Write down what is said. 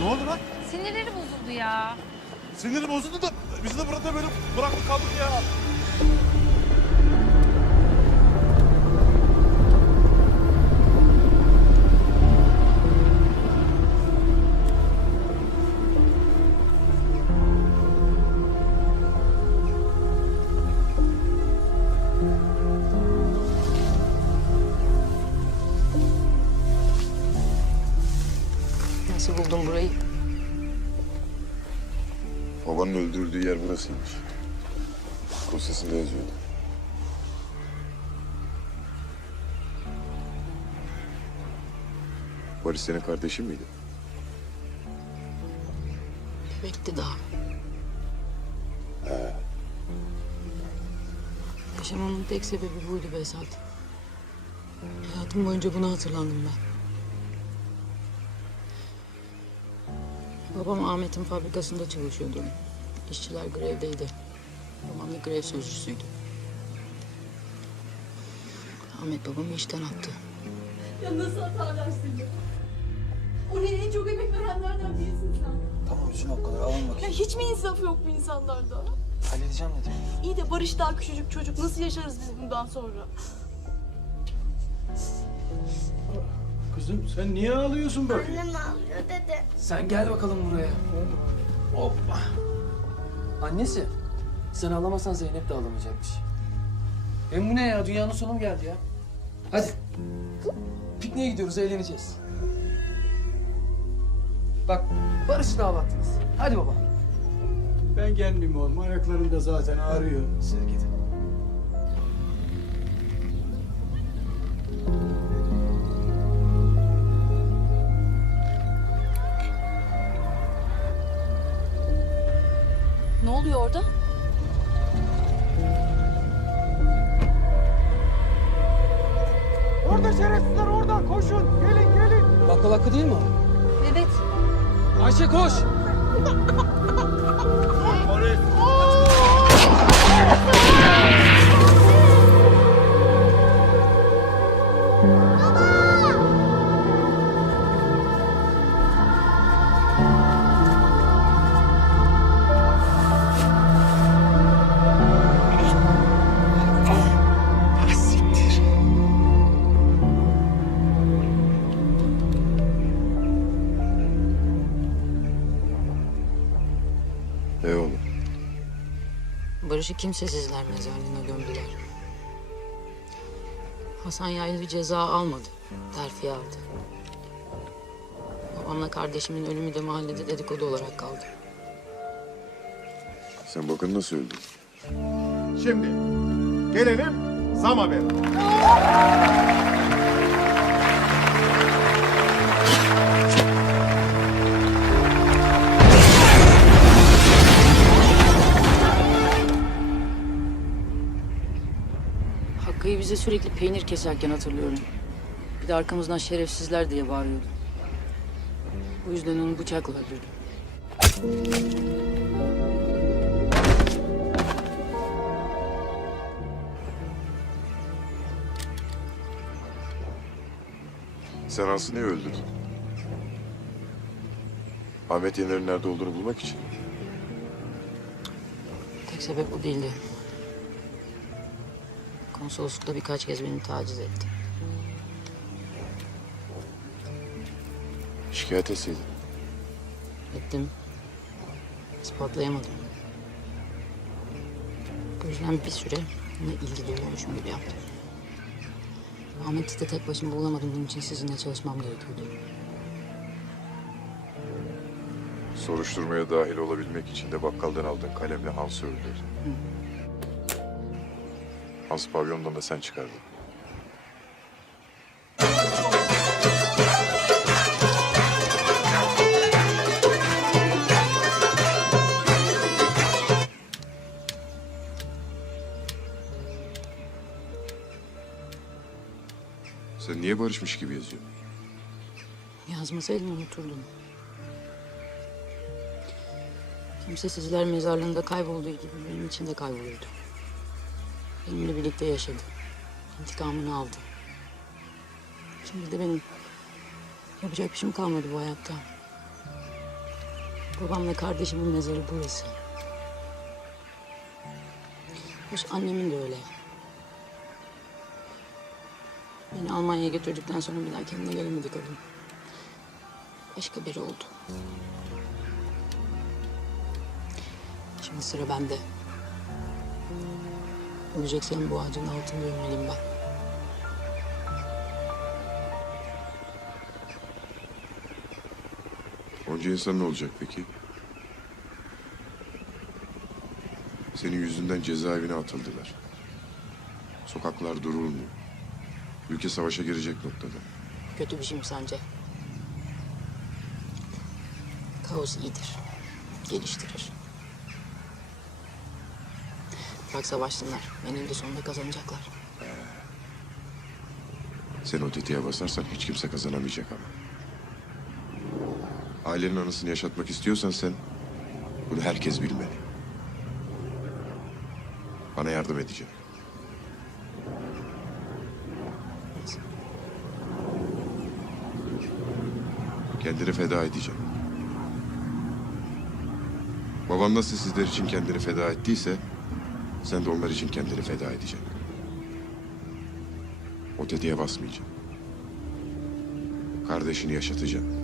Ne oldu lan? Sinirleri bozuldu ya. Siniri bozuldu da bizi de burada böyle bıraktık kaldık ya. Buldun burayı? Babanın öldürüldüğü yer burasıymış. Dosyasında yazıyordu. Barış senin kardeşin miydi? Bebekti daha. Yaşamamın tek sebebi buydu Besat. Hayatım boyunca buna hatırlandım ben. Babam Ahmet'in fabrikasında çalışıyordu. İşçiler grevdeydi. Babam da grev sözcüsüydü. Ahmet babamı işten attı. Ya nasıl hatalaştın ya? Oraya en çok emek verenlerden birisin sen. Tamam üzülme o kadar alın Ya bakayım. hiç mi insaf yok bu insanlarda? Halledeceğim dedim. İyi de Barış daha küçücük çocuk. Nasıl yaşarız biz bundan sonra? Kızım sen niye ağlıyorsun böyle? Annem ağlıyor dede. Sen gel bakalım buraya. Hoppa. Annesi. Sen ağlamasan Zeynep de ağlamayacakmış. Hem bu ne ya? Dünyanın sonu mu geldi ya? Hadi. Pikniğe gidiyoruz, eğleneceğiz. Bak, Barış'ı da ağlattınız. Hadi baba. Ben gelmeyeyim oğlum. Ayaklarım da zaten ağrıyor. Siz gidin. Oluyor orada? Orada şerefsizler orada. Koşun. Gelin gelin. Bakkal hakkı değil mi o? Evet. Ayşe koş. E Barış'ı kimsesizler mezarlığına gömdüler. Hasan Yaylı ceza almadı. Terfi aldı. Babamla kardeşimin ölümü de mahallede dedikodu olarak kaldı. Sen bakın nasıl öldün. Şimdi gelelim zam haberi. Bize sürekli peynir keserken hatırlıyorum. Bir de arkamızdan şerefsizler diye bağırıyordu. Bu yüzden onu bıçakla öldürdüm. Sen Aslı'yı niye öldürdün? Ahmet Yener'in nerede olduğunu bulmak için. Tek sebep bu değildi. Konsoloslukta birkaç kez beni taciz etti. Şikayet etseydin. Ettim. İspatlayamadım. Bu yüzden bir süre ona ilgi duyuyormuşum gibi yaptım. Ahmet'i de tek başıma bulamadım. Bunun için sizinle çalışmam gerekiyordu. Soruşturmaya dahil olabilmek için de bakkaldan aldığın kalemle Hans'ı öldürdün. Hans pavyondan da sen çıkardın. Sen niye barışmış gibi yazıyorsun? Yazmasaydım unuturdum. Kimsesizler mezarlığında kaybolduğu gibi benim için de kaybolurdu. Benimle birlikte yaşadı. İntikamını aldı. Şimdi de benim Yapacak bir şeyim kalmadı bu hayatta. Babamla kardeşimin mezarı burası. Hoş annemin de öyle. Beni Almanya'ya götürdükten sonra bir daha kendine gelemedi kadın. Başka biri oldu. Şimdi sıra bende. Öleceksem bu ağacın altında ölmeliyim ben. Onca insan ne olacak peki? Senin yüzünden cezaevine atıldılar. Sokaklar durulmuyor. Ülke savaşa girecek noktada. Kötü bir şey mi sence? Kaos iyidir. Geliştirir. Bak savaşsınlar. Eninde sonunda kazanacaklar. Sen o tetiğe basarsan hiç kimse kazanamayacak ama. Ailenin anısını yaşatmak istiyorsan sen bunu herkes bilmeli. Bana yardım edeceksin. Kendini feda edeceksin. Babam nasıl sizler için kendini feda ettiyse sen de onlar için kendini feda edeceksin. O tetiğe basmayacaksın. Kardeşini yaşatacaksın.